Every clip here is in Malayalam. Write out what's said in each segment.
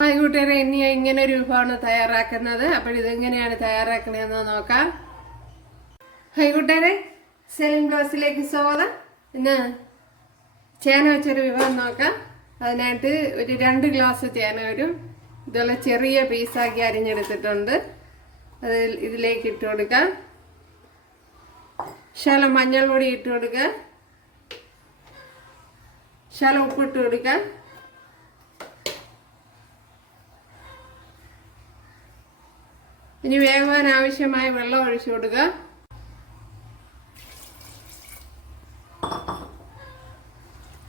ഹായ് കൂട്ടുകാരെ ഇനി ഇങ്ങനെ ഒരു വിഭവമാണ് തയ്യാറാക്കുന്നത്. അപ്പോൾ ഇതെങ്ങനെയാണ് തയ്യാറാക്കണതെന്ന് നോക്കാം. ഹായ് കൂട്ടുകാരെ സെലിം ബ്ലോസിലേക്ക് സ്വാഗതം. ഇന്ന് ചേന വെച്ചൊരു വിഭവം നോക്കാം. അതിനായിട്ട് ഒരു രണ്ട് ഗ്ലാസ് ചേന വരും. ഇതുപോലെ ചെറിയ പീസാക്കി അരിഞ്ഞെടുത്തിട്ടുണ്ട്. അത് ഇതിലേക്ക് ഇട്ട് കൊടുക്കാം. ശല മഞ്ഞൾ പൊടി ഇട്ട് കൊടുക്കുക ശല ഉപ്പിട്ട് കൊടുക്കാം. ഇനി വേവാൻ ആവശ്യമായ വെള്ളം ഒഴിച്ചു കൊടുക്കുക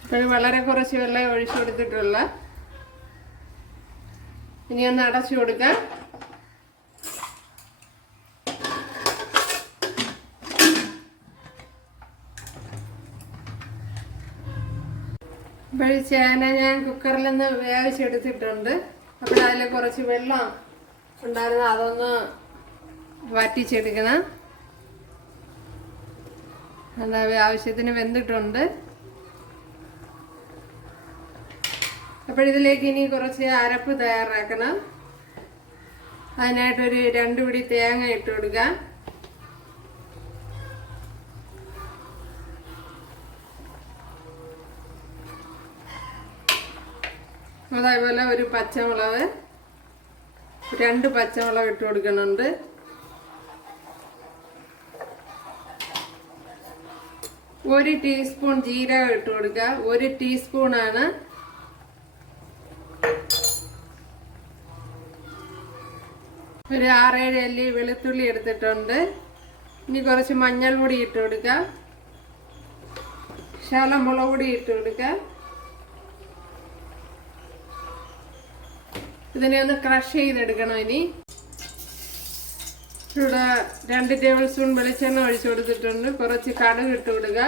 ഇപ്പോൾ വളരെ കുറച്ച് വെള്ളം ഒഴിച്ചു കൊടുത്തിട്ടുള്ള. ഇനി ഒന്ന് അടച്ചു കൊടുക്കാം. ഇപ്പോൾ ചേന ഞാൻ കുക്കറിൽ നിന്ന് വേവിച്ചെടുത്തിട്ടുണ്ട്. അപ്പോൾ അതിൽ കുറച്ച് വെള്ളം ഉണ്ടായിരുന്നു അതൊന്ന് വറ്റിച്ചെടുക്കണം. എന്താ ആവശ്യത്തിന് വെന്തിട്ടുണ്ട്. അപ്പോൾ ഇതിലേക്ക് ഇനി കുറച്ച് അരപ്പ് തയ്യാറാക്കണം. അതിനായിട്ടൊരു രണ്ട് പിടി തേങ്ങ ഇട്ട് കൊടുക്കാം അതേപോലെ ഒരു പച്ചമുളക് രണ്ട് പച്ചമുളക് ഇട്ട് കൊടുക്കുന്നുണ്ട്. ഒരു ടീസ്പൂൺ ജീരകം ഇട്ട് കൊടുക്കുക. ഒരു ടീസ്പൂണാണ് ഒരു ആറേഴ് അല്ലി വെളുത്തുള്ളി എടുത്തിട്ടുണ്ട്. ഇനി കുറച്ച് മഞ്ഞൾ പൊടി ഇട്ട് കൊടുക്കുക. ശാല മുളക് പൊടി ഇട്ട് കൊടുക്കുക. ഇതിനെ ഒന്ന് ക്രഷ് ചെയ്തെടുക്കണം ഇനി. ഇവിടെ രണ്ട് ടേബിൾ സ്പൂൺ വെളിച്ചെണ്ണ ഒഴിച്ചു കൊടുത്തിട്ടുണ്ട്. കുറച്ച് കടുക് ഇട്ട് കൊടുക്കുക.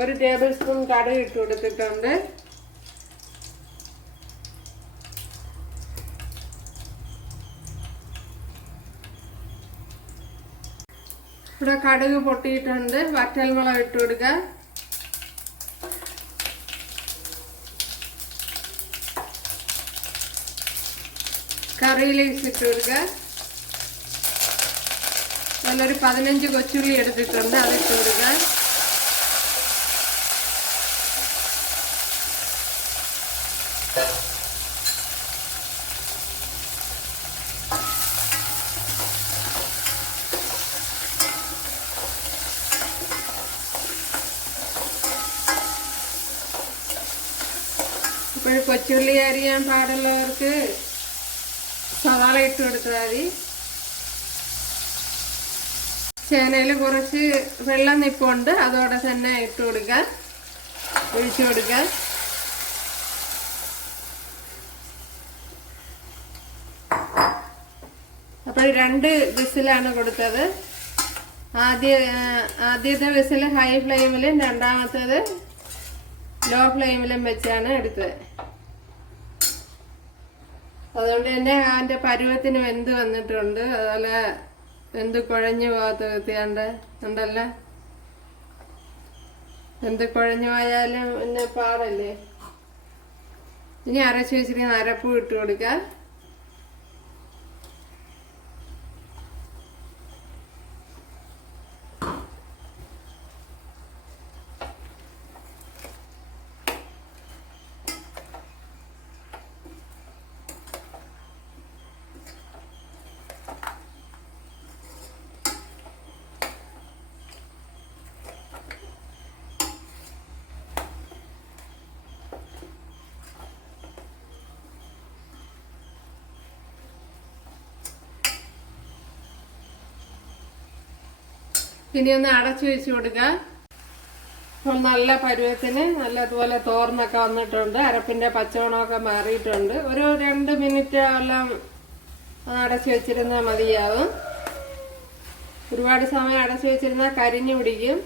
ഒരു ടേബിൾ സ്പൂൺ കടുക് ഇട്ട് കൊടുത്തിട്ടുണ്ട്. ഇവിടെ കടുക് പൊട്ടിയിട്ടുണ്ട്. വറ്റൽമുളക് ഇട്ട് കൊടുക്കുക. കറി ലീവ്സ് ഇട്ട് കൊടുക്കുക. നല്ലൊരു പതിനഞ്ച് കൊച്ചുള്ളി എടുത്തിട്ടുണ്ട് അത് ഇട്ട് കൊടുക്കുക. ഇപ്പോൾ കൊച്ചുള്ളി അരിയാൻ പാടുള്ളവർക്ക് സവാള ഇട്ട് കൊടുത്താൽ മതി. ചേനയിൽ കുറച്ച് വെള്ളം നിപ്പുണ്ട്. അതോടെ തന്നെ ഇട്ട് കൊടുക്കാൻ ഒഴിച്ചു കൊടുക്കാൻ അപ്പോൾ രണ്ട് വിസിലാണ് കൊടുത്തത്. ആദ്യ ആദ്യത്തെ വിസിൽ ഹൈ ഫ്ലെയിമിലും രണ്ടാമത്തേത് ലോ ഫ്ലെയിമിലും വെച്ചാണ് എടുത്തത്. അതുകൊണ്ട് തന്നെ അതിന്റെ പരുവത്തിന് വെന്ത് വന്നിട്ടുണ്ട്? അതുപോലെ വെന്ത് കുഴഞ്ഞു പോകാത്ത കൃത്യാണ്ട് ഉണ്ടല്ലോ? വെന്ത് കുഴഞ്ഞു പോയാലും പിന്നെ പാടല്ലേ? ഇനി അരച്ച് വെച്ചിരിക്കുന്ന അരപ്പ് ഇട്ട് കൊടുക്കുക ഇനി ഒന്ന് അടച്ചു വെച്ച് കൊടുക്കുക അപ്പം നല്ല പരുവത്തിന് നല്ലതുപോലെ തോർന്നൊക്കെ വന്നിട്ടുണ്ട്. അരപ്പിന്റെ പച്ചവണമൊക്കെ മാറിയിട്ടുണ്ട്. ഒരു രണ്ട് മിനിറ്റ് എല്ലാം അടച്ചു വെച്ചിരുന്നാൽ മതിയാവും. ഒരുപാട് സമയം അടച്ചു വെച്ചിരുന്നാൽ കരിഞ്ഞു പിടിക്കും.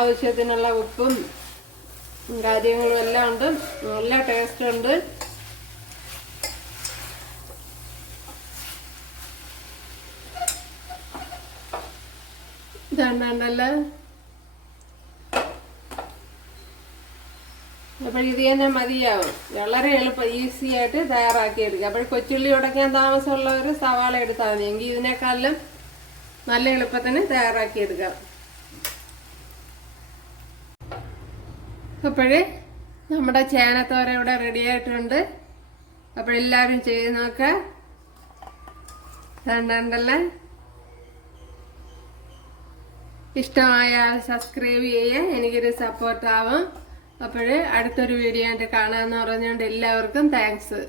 ആവശ്യത്തിനുള്ള ഉപ്പും കാര്യങ്ങളും എല്ലാം ഉണ്ട്. നല്ല ടേസ്റ്റ് ഉണ്ട്. ഇതാണ്ടല്ലോ അപ്പോൾ ഇത് തന്നെ മതിയാവും. വളരെ എളുപ്പം ഈസി ആയിട്ട് തയ്യാറാക്കി എടുക്കുക അപ്പോൾ കൊച്ചുള്ളി ഉടയ്ക്കാൻ താമസമുള്ളവർ സവാള എടുത്താൽ മതി. എങ്കിൽ ഇതിനേക്കാളും നല്ല എളുപ്പത്തിന് തയ്യാറാക്കി എടുക്കാം അപ്പോഴേ നമ്മുടെ ചേനത്തോര ഇവിടെ റെഡി ആയിട്ടുണ്ട്. അപ്പോൾ എല്ലാവരും ചെയ്ത് നോക്കുക കണ്ടല്ലേ ഇഷ്ടമായാൽ സബ്സ്ക്രൈബ് ചെയ്യുക എനിക്കൊരു സപ്പോർട്ടാവും അപ്പോൾ അടുത്തൊരു വീഡിയോ ആയിട്ട് കാണാമെന്ന് പറഞ്ഞുകൊണ്ട് എല്ലാവർക്കും താങ്ക്സ്